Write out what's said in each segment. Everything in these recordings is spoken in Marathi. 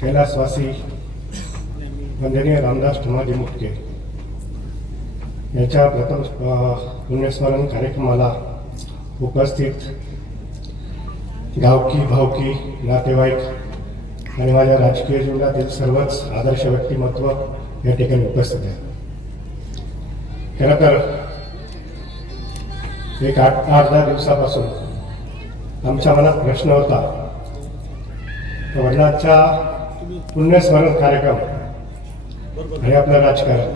कैलासवासी वंदनीय रामदास धर्माजी मुटके यांच्या प्रथम पुण्यस्मरण कार्यक्रमाला उपस्थित गावकी भावकी नातेवाईक आणि माझ्या राजकीय जीवनातील सर्वच आदर्श व्यक्तिमत्व या ठिकाणी उपस्थित आहे. खरं तर एक 8-10 दिवसापासून आमच्या मनात प्रश्न होता, वडिलांचा पुण्यस्मरण कार्यक्रम आणि आपलं राजकारण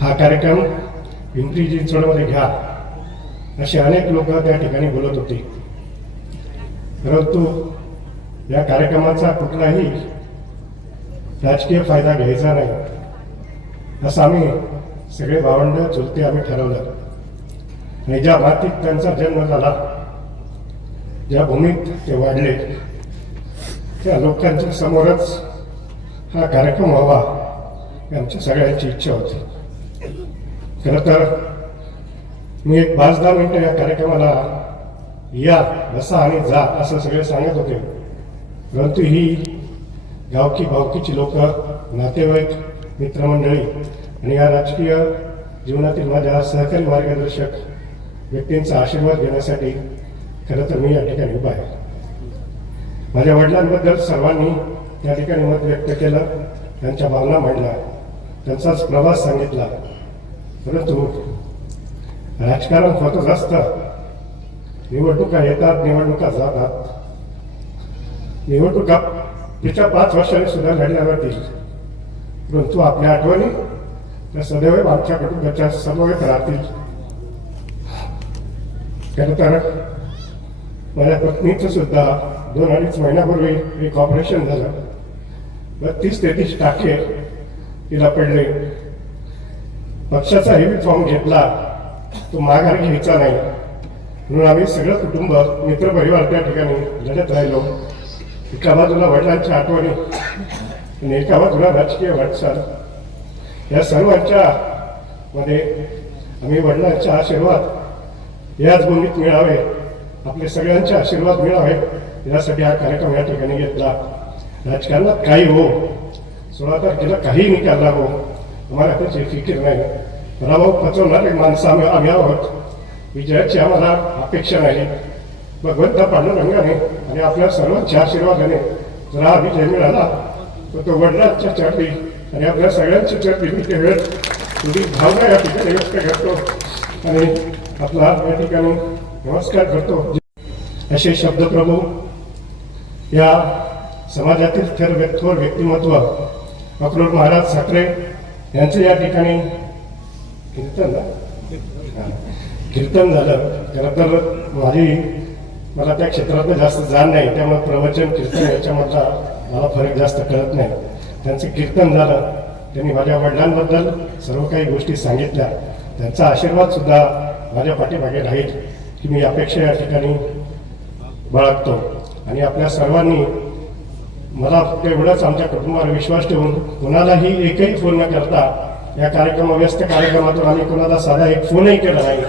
हा कार्यक्रम पिंपरी चिंचवडमध्ये घ्या असे अनेक लोक त्या ठिकाणी बोलत होते. परंतु या कार्यक्रमाचा कुठलाही राजकीय फायदा घ्यायचा नाही असं आम्ही सगळे भावंड चुलते आम्ही ठरवलं. आणि ज्या मातीत त्यांचा जन्म झाला, ज्या भूमीत ते वाढले, त्या लोकांच्या समोरच हा कार्यक्रम व्हावा ही आमच्या सगळ्यांची इच्छा होती. खरं तर मी एक 5-10 मिनिटं या कार्यक्रमाला या बसा आणि जा असं सगळे सांगत होते. परंतु ही गावकी भावकीची लोक, नातेवाईक, मित्रमंडळी आणि या राजकीय जीवनातील माझ्या सहकारी मार्गदर्शक व्यक्तींचा आशीर्वाद घेण्यासाठी खरं तर मी या ठिकाणी उभा आहे. माझ्या वडिलांबद्दल सर्वांनी त्या ठिकाणी मत व्यक्त केलं, त्यांच्या भावना मांडल्या, त्यांचाच प्रवास सांगितला. परंतु राजकारण होतच असतं. निवडणुका येतात, निवडणुका जातात. निवडणुका तिच्या 5 वर्षांनी सुद्धा लढल्या जातील, परंतु आपल्या आठवणी त्या सदैव आमच्या कुटुंबाच्या समवेत राहतील. खरं तर माझ्या पत्नीचं सुद्धा 2-2.5 महिन्यापूर्वी एक ऑपरेशन झालं. 32-33 टाके तिला पडले. पक्षाचा हेवी फॉर्म घेतला, तो माघार घ्यायचा नाही म्हणून आम्ही सगळं कुटुंब, मित्रपरिवार त्या ठिकाणी लढत राहिलो. एका बाजूला वडिलांच्या आठवणी आणि एका बाजूला राजकीय वाटचाल. या सर्वांच्या मध्ये आम्ही वडिलांचा आशीर्वाद याच भूमीत मिळावे, आपले सगळ्यांचे आशीर्वाद मिळावे यासाठी हा कार्यक्रम या ठिकाणी घेतला. राजकारणात काही हो, 16 तारखेला काही निकाल लागो, आम्हाला त्याची फिकीर नाही. पराभव पचवणारे माणसं आम्ही आहोत. विजयाची आम्हाला अपेक्षा नाही. भगवंता पांडुरंगाने आणि आपल्या सर्वांच्या आशीर्वादाने जर हा विजय मिळाला तर तो वडिलांच्या चरणी आणि आपल्या सगळ्यांच्या चरणी मी वेळ थोडी भावना या ठिकाणी व्यक्त करतो आणि आपला या ठिकाणी नमस्कार करतो. असे शब्दप्रभू या समाजातील थोर व्यक्तिमत्व अक्रोड महाराज साखरे यांचं या ठिकाणी कीर्तन झालं. खरं तर मला त्या क्षेत्रात जास्त जाण नाही, त्यामुळे प्रवचन कीर्तन याच्यामधला मला फरक जास्त कळत नाही. त्यांचं कीर्तन झालं, त्यांनी माझ्या वडिलांबद्दल सर्व काही गोष्टी सांगितल्या. त्यांचा आशीर्वाद सुद्धा माझ्या पाठीमागे राहील की मी अपेक्षा या ठिकाणी बाळगतो. आणि आपल्या सर्वांनी मला फक्त एवढंच आमच्या कुटुंबावर विश्वास ठेवून कोणालाही एकही फोन न करता या व्यस्त कार्यक्रमातून आम्ही कोणाला साधा एक फोनही केला नाही.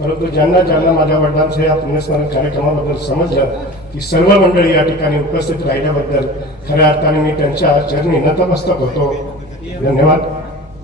परंतु ज्यांना माझ्या वडिलांचं या पुण्यस्मरण कार्यक्रमाबद्दल समजलं, ती सर्व मंडळी या ठिकाणी उपस्थित राहिल्याबद्दल खऱ्या अर्थाने मी त्यांच्या चरणी नतमस्तक होतो. धन्यवाद.